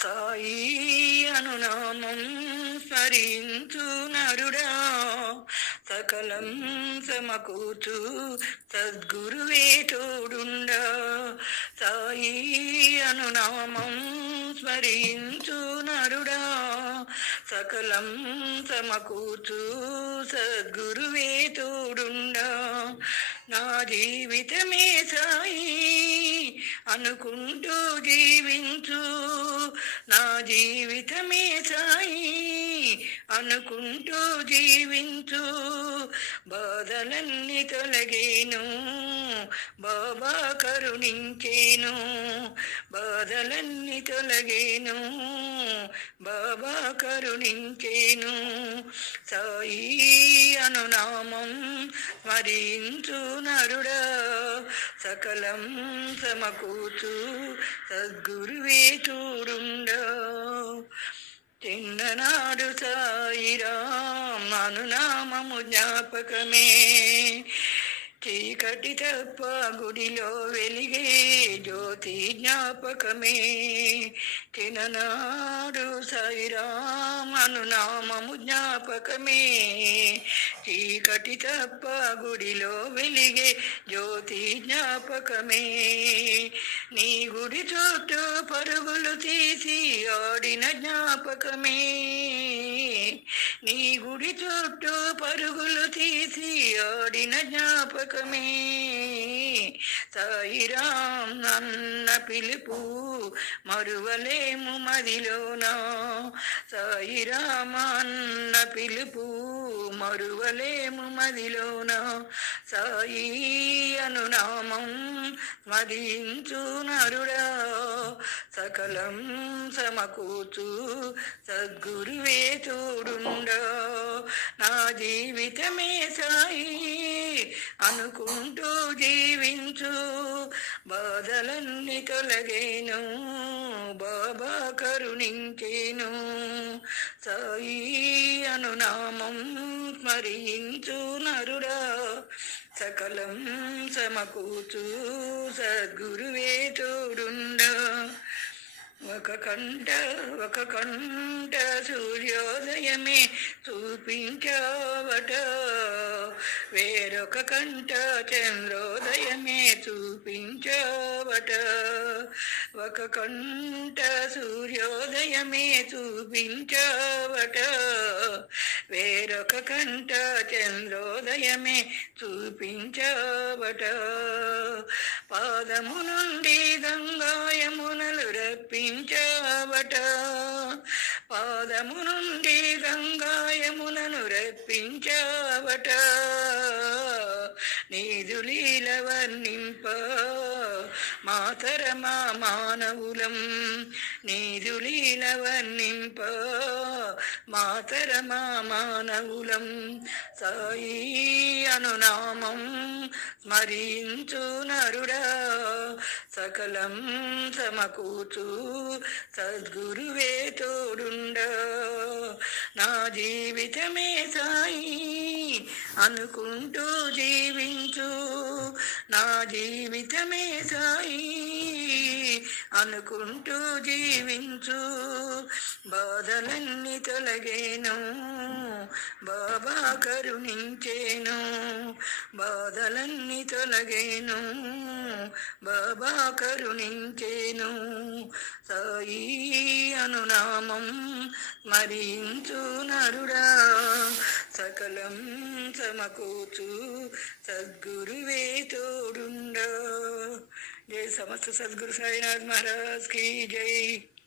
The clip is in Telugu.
సాయి అనునామం స్మరించు నరుడా, సకలం సమకూర్చు సద్గురువే తోడుండా. సాయి అనునామం స్మరించు నరుడా, సకలం సమకూర్చు సద్గురువే తోడుండా. నా జీవితమే సాయి అనుకుంటూ జీవించు, నా జీవితమే సాయి అనుకుంటూ జీవించు. బాధలన్నీ తొలగేను, బాబా కరుణించేను. బాధలన్నీ తొలగేను, బాబా కరుణించేను. సాయి అనునామం స్మరించు నరుడా, సకలం సమకూర్చు సద్గురువే తోడుండా. చిన్ననాడు సాయిరాం అనునామము జ్ఞాపకమే, చీకటి తప్ప గుడిలో వెలిగే జ్యోతి జ్ఞాపకమే. చిన్ననాడు సాయిరాం అనునామము జ్ఞాపకమే, చీకటి తప్ప గుడిలో వెలిగే జ్యోతి జ్ఞాపకమే. నీ గుడి చుట్టూ పరుగులు తీసి ఆడిన జ్ఞాపకమే, నీ గుడి చుట్టూ పరుగులు తీసి ఆడిన జ్ఞాపకమే. సాయిరాం అన్న పిలుపు మరువలేము మదిలోనా, సాయిరాం అన్న పిలుపు మరువలేము మదిలోనా. సాయి అనునామం స్మరించు నరుడా, సకలం సమకూర్చు సద్గురువే తోడుండా. నా జీవితమే సాయి అనుకుంటూ జీవించు, బాధలన్నీ తొలగేను, బాబా కరుణించేను. సాయి అనునామం స్మరించు నరుడా, సకలం సమకూర్చు సద్గురువే తోడుండా. ఒక కంట సూర్యోదయమే చూపించావట, వేరొక కంట చంద్రోదయమే చూపించావట. ఒక కంట సూర్యోదయమే చూపించావట, వేరొక కంట చంద్రోదయమే చూపించావట. పాదము నుండి గంగాయమునలు రప్పించావట, పాదము నుండి గంగాయములను రప్పించావట. నీదు లీల వర్ణింప మాతరమా మానవులం, నీదు లీల వర్ణింప మాతరమా మానవులం. సాయి అనునామం స్మరించు నరుడా, సకలం సమకూర్చు సద్గురువే తోడుండా. నా జీవితమే సాయి అనుకుంటూ జీవించు, నా జీవితమే సాయి అనుకుంటూ జీవించు. బాధలన్నీ తొలగేను, బాబా కరుణించేను. బాధలన్నీ తొలగేను, బాబా కరుణించేను. సాయి అనునామం స్మరించు నరుడా, సకలం సమకూర్చు సద్గురువే తోడుండా. జై సమస్త సద్గురు సాయినాథ్ महाराज की जय।